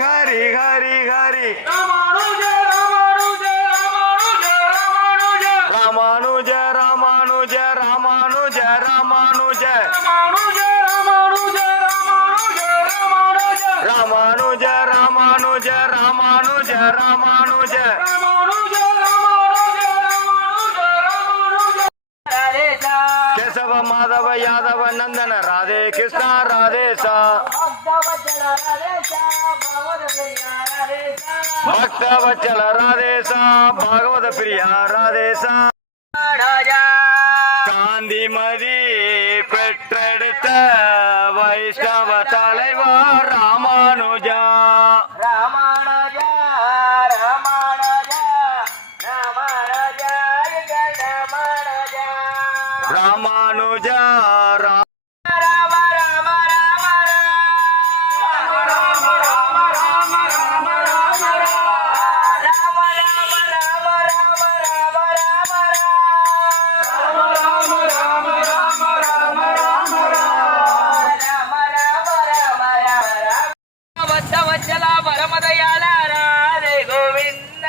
हरि हरि हरि रामानुज रामानुज रामानुज रामानुज रामानुज रामानुज रामानुज रामानुज रामानुज रामानुज रामानुज रामानुज रामानुज रामानुज रामानुज केशव माधव यादव नंदन राधे कृष्ण राधे सा भक्त वत्सल राधे सा भागवत प्रिया राधे सा காந்திமதி பெற்றெடுத்த வைஷ்ணவ தலைவர் ராமானுஜா ராமானுஜா ராமானுஜா ராமானுஜா ராமானுஜா ராமானுஜா वत्सला परमदयाल राधे गोविंद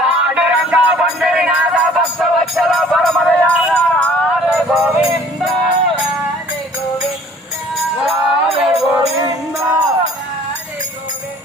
पांडुरंग पंडरीनाथ भक्त वत्सल परमदयाल राधे गोविंद राधे गोविंद राधे गोविंद राधे गोविंद